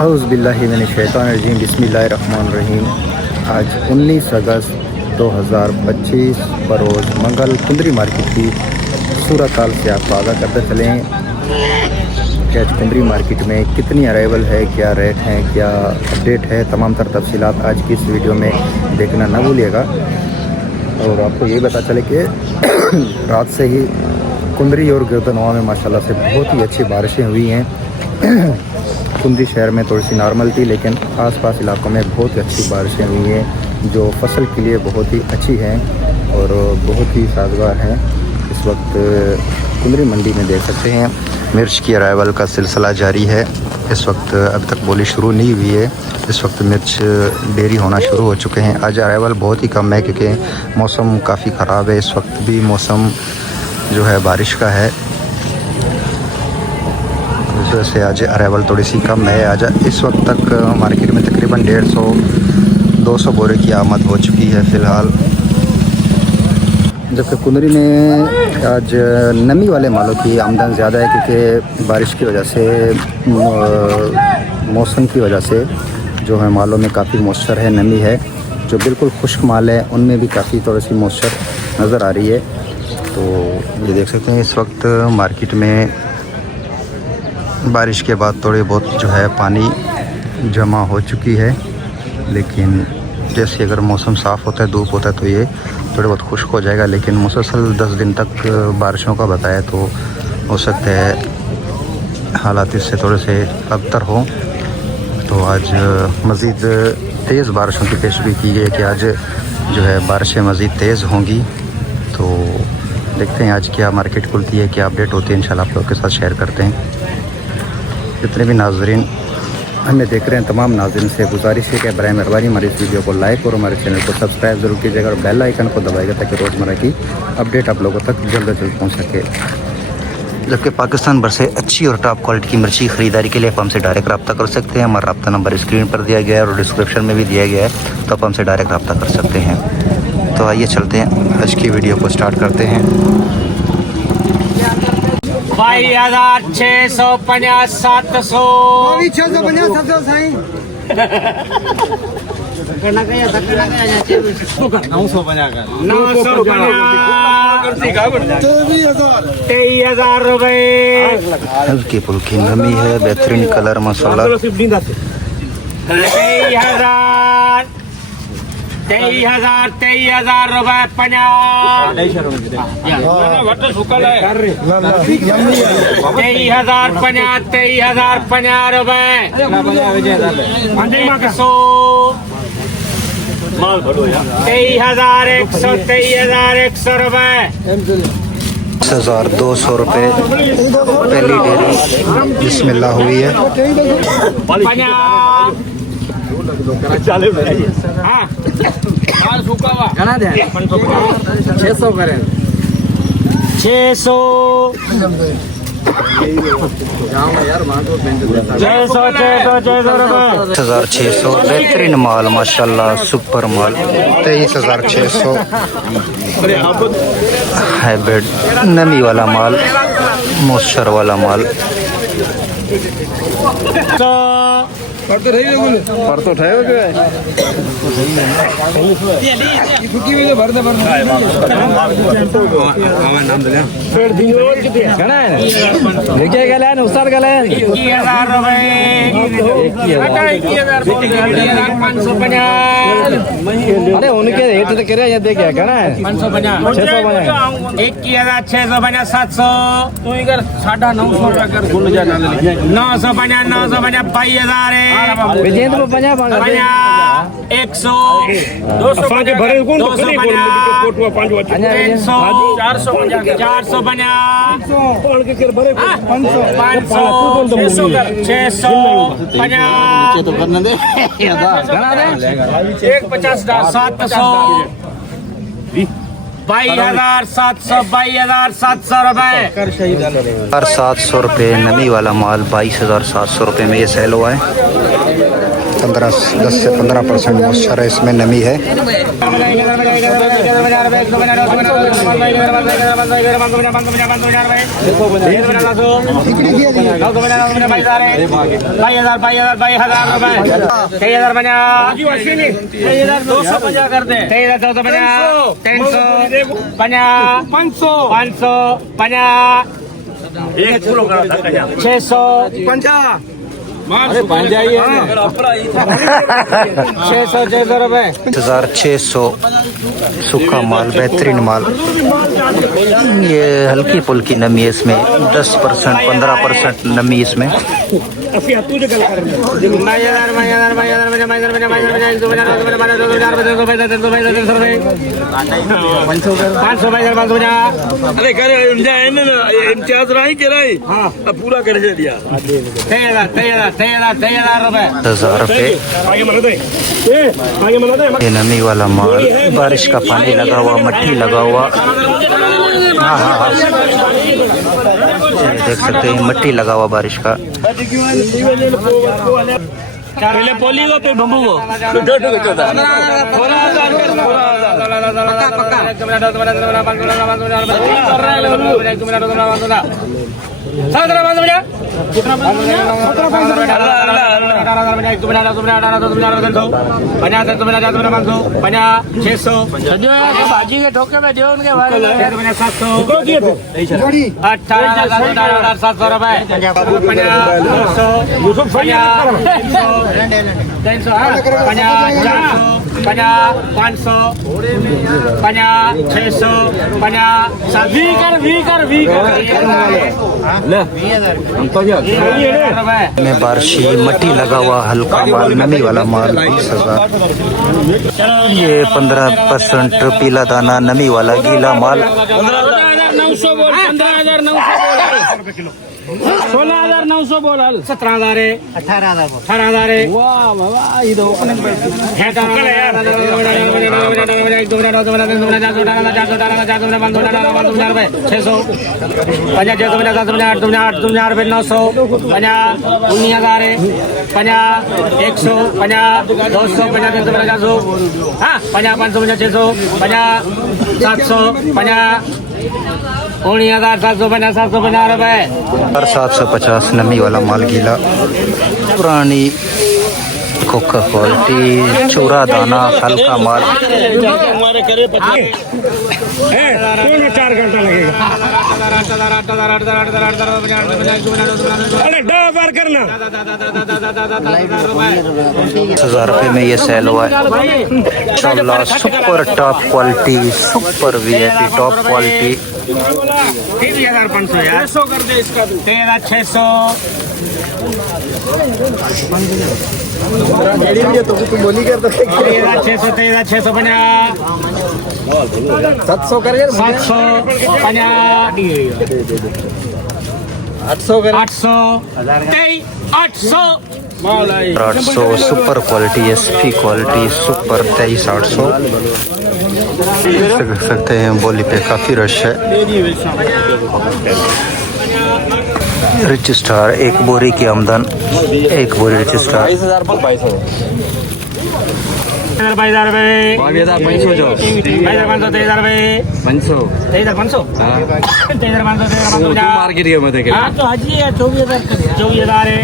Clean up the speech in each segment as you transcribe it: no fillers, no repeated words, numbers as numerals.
औज़ुबिल्लाहिमिनश्शैतानिर्रजीम बिस्मिल्लाहिर्रहमानिर्रहीम। आज 19 अगस्त 2025 बरोज़ मंगल कुंदरी मार्केट की सूरत हाल से आपको आगाह करते चलें कि आज कुंदरी मार्केट में कितनी अराइवल है, क्या रेट है, क्या अपडेट है, तमाम तर तफसीलात आज की इस वीडियो में देखना ना भूलिएगा। और आपको ये पता चले कि रात से ही कुंदरी और गिरदनवा में माशाल्लाह से बहुत ही अच्छी बारिशें हुई हैं। कुंदरी शहर में थोड़ी सी नॉर्मल थी, लेकिन आसपास इलाकों में बहुत ही अच्छी बारिशें हुई हैं जो फसल के लिए बहुत ही अच्छी हैं और बहुत ही साजगार हैं। इस वक्त कुंदरी मंडी में देख सकते हैं मिर्च की अराइवल का सिलसिला जारी है। इस वक्त अभी तक बोली शुरू नहीं हुई है। इस वक्त मिर्च देरी होना शुरू हो चुके हैं। आज अराइवल बहुत ही कम है क्योंकि मौसम काफ़ी ख़राब है। इस वक्त भी मौसम जो है बारिश का है, इस वजह से आज अराइवल थोड़ी सी कम है। आज इस वक्त तक मार्केट में तकरीबन 150-200 बोरे की आमद हो चुकी है फ़िलहाल। जबकि कुंदरी में आज नमी वाले मालों की आमदन ज़्यादा है क्योंकि बारिश की वजह से, मौसम की वजह से जो है मालों में काफ़ी मॉइस्चर है, नमी है। जो बिल्कुल खुश्क माल है उनमें भी काफ़ी थोड़ी सी मॉइस्चर नज़र आ रही है। तो ये देख सकते हैं इस वक्त मार्केट में बारिश के बाद थोड़ी बहुत जो है पानी जमा हो चुकी है, लेकिन जैसे अगर मौसम साफ़ होता है, धूप होता है तो ये थोड़ा बहुत खुश्क हो जाएगा। लेकिन मुसलसल 10 दिन तक बारिशों का बताया तो हो सकता है हालात इससे थोड़े से अबतर हो। तो आज मज़ीद तेज़ बारिशों की पेशगोई की गई है कि आज जो है बारिशें मज़ीद तेज़ होंगी। तो देखते हैं आज क्या मार्केट खुलती है, क्या अपडेट होती है, इंशाल्लाह आप लोगों के साथ शेयर करते हैं। जितने भी नाज़रीन हमें देख रहे हैं, तमाम नाज़रीन से गुजारिश है कि बराए मेहरबानी हमारी इस वीडियो को लाइक और हमारे चैनल को सब्सक्राइब ज़रूर कीजिएगा और बेल आइकन को दबाइएगा ताकि रोज़मर्रा की अपडेट आप लोगों तक जल्द से जल्द पहुँच सके। जबकि पाकिस्तान भर से अच्छी और टॉप क्वालिटी की मिर्ची ख़रीदारी के लिए आप हमसे डायरेक्ट रब्ता कर सकते हैं। हमारा रब्ता नंबर स्क्रीन पर दिया गया है और डिस्क्रिप्शन में भी दिया गया है, तो आप हमसे डायरेक्ट रब्ता कर सकते हैं। तो आइए चलते हैं, आज की वीडियो को स्टार्ट करते हैं। 2650 700 950 रुपए। हल्की फुल्की नमी है, बेहतरीन कलर मसाला। 23,000 रुपए 50। 23,050 रुपए 100। 23,100 रुपए 1,200 रुपये पहली डेरी बिस्मिल्लाह हुई है। 23,600 बेहतरीन माल माशाल्लाह, सुपर माल। 23,600 हाइब्रिड नमी वाला माल, मॉइस्चर वाला माल। अरे उनके रेट तो करे ये देखे कहना है 550 21,650 700 तू इधर 950 कर 950 22,000 है। विजेंद्र 50 100 250 22,700 रुपए। 700 रुपये नमी वाला माल 22,700 रुपये में ये सेल हुआ है। 10 से 15% मॉइस्चर है, इसमें नमी है। अरे 6,600 सूखा माल, बेहतरीन माल। ये हल्की फुल्की नमी है इसमें, 10% 15% नमी इसमें। पूरा कर दिया 10,000 रुपये। ये नमी वाला माल, बारिश का पानी लगा हुआ, मट्टी लगा हुआ। हाँ हाँ हाँ, देख सकते हैं मट्टी लगा हुआ बारिश का। पहले पोली को फिर बम्बू को भाजी के ठोके में जो उनके 18,700 रुपए 500 600 में बारिशी मट्टी लगा हुआ हल्का माल, नमी वाला माल 20,000। ये 15% पीला दाना नमी वाला गीला माल। 15,900 बोल 15,900 किलो 16,900 बोल 17,000 है 18,000 है। वाह बाबा ಇದು ಓಪನಿಂಗ್ रुपए 750 नमी वाला माल गीला, पुरानी कोका क्वालिटी, चूरा दाना हल्का माल। हमारे करे 4 घंटा लगेगा। अरे बार करना 10,000 रुपये में ये सेल हुआ है। इंशाल्लाह super top quality, super VIP top quality. 3,500 यार 600 कर दे इसका 13,600 बोली कर 13,650 700 कर 750 800 कर 800 800 800 super quality, SP quality super 23,800। देख सकते हैं बोली पे काफ़ी रश है। रिच स्टार एक बोरी की आमदन, एक बोरी रिच स्टार 22,000 पर 2200 22,000 रुपए 22,500 जो 22,500 500 23,500 मार्केट के मध्य के तो हाजी है 24,000 है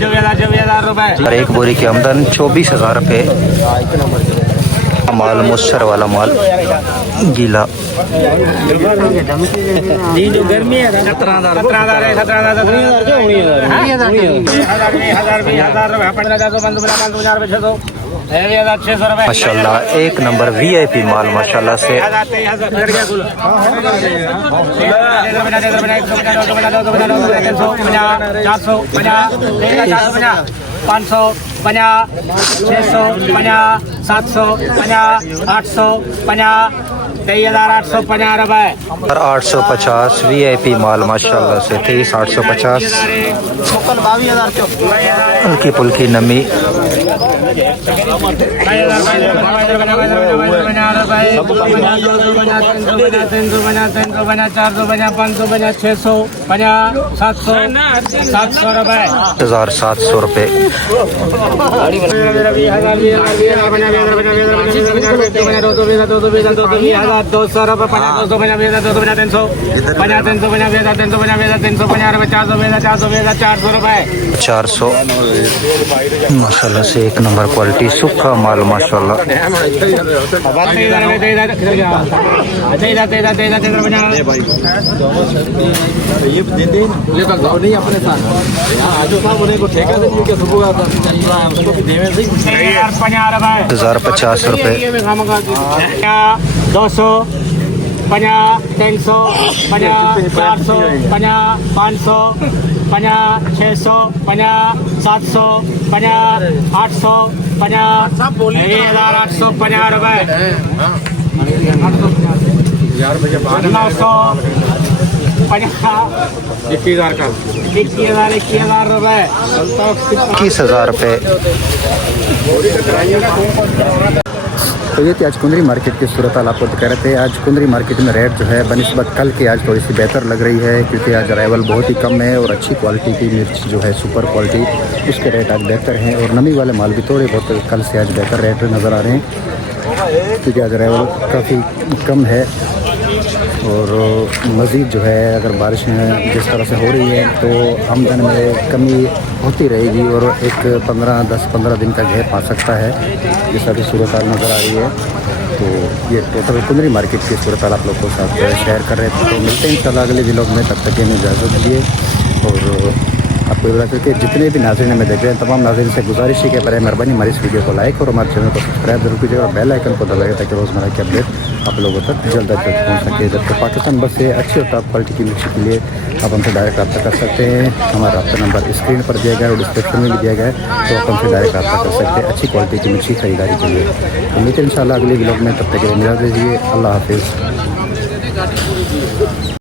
24,000 रुपए। और एक बोरी की आमदन 24,000 रुपये। माल मुस्सर वाला माल गीला जो गर्मी है 17,000 है 17,000 रुपए माशाल्लाह एक नंबर VIP माल माशाल्लाह से। 550 650 750 850 23,850 रुपए। 850 VIP माल माशाल्लाह से 23,850 हल्की पुल्की नमी। 700 रुपए। 1700 रुपये। 200 रुपए। 400 माशाल्लाह से एक नंबर क्वालिटी सूखा माल माशाल्लाह। 1050 रुपये। 200 50 300 50 400 50 500 50 600 50 700 50 800 50 1,850 रुपए। 900 50 21,000 का 21,000 रुपए। 21,000 रुपये। तो ये थी आज कुंदरी मार्केट की सूरत हाल आपको दिखा रहे थे। आज कुंदरी मार्केट में रेट जो है बनिस्बत कल के आज थोड़ी सी बेहतर लग रही है, क्योंकि आज अराइवल बहुत ही कम है और अच्छी क्वालिटी की मिर्च जो है सुपर क्वालिटी, उसके रेट आज बेहतर हैं। और नमी वाले माल भी थोड़े बहुत कल से आज बेहतर रेट नज़र आ रहे हैं, क्योंकि आज अराइवल काफ़ी कम है। और मज़ीद जो है अगर बारिशें जिस तरह से हो रही हैं तो आमदन में कमी होती रहेगी और एक 10-15 दिन का गैप आ सकता है, जैसा कि सूरत हाल नज़र आ रही है। तो ये टोटल कुंदरी मार्केट की सूरत हाल आप लोगों के साथ शेयर कर रहे थे। तो मिलते हैं इंशाल्लाह अगले व्लॉग में, तब तक हमें इजाज़त दिए। और आपको ये बता करके जितने भी नाज़रीन हमें देख रहे हैं तमाम नाज़रीन से गुजारिश है कि बड़े मेहरबानी हमारी इस वीडियो को लाइक और हमारे चैनल को सब्सक्राइब जरूर कीजिएगा और बेल आइकन को दबाइए, ताकि रोज़मर्रा की अपडेट आप लोगों तक जल्द अज जल्द पहुँच सके। जबकि पाकिस्तान बस से अच्छी और टॉप क्वालिटी की मिर्ची के लिए आप हमसे डायरेक्ट रब्ता कर सकते हैं। हमारा रब्ता नंबर स्क्रीन पर दिया गया है और डिस्क्रिप्शन में भी दिया गया है, तो आप हमसे डायरेक्ट रब्ता कर सकते हैं अच्छी क्वालिटी की मिर्ची खरीदारी के लिए। तो मिलते हैं इंशाल्लाह अगले व्लॉग में, तब तक इजाज़त दीजिए। अल्लाह हाफिज़।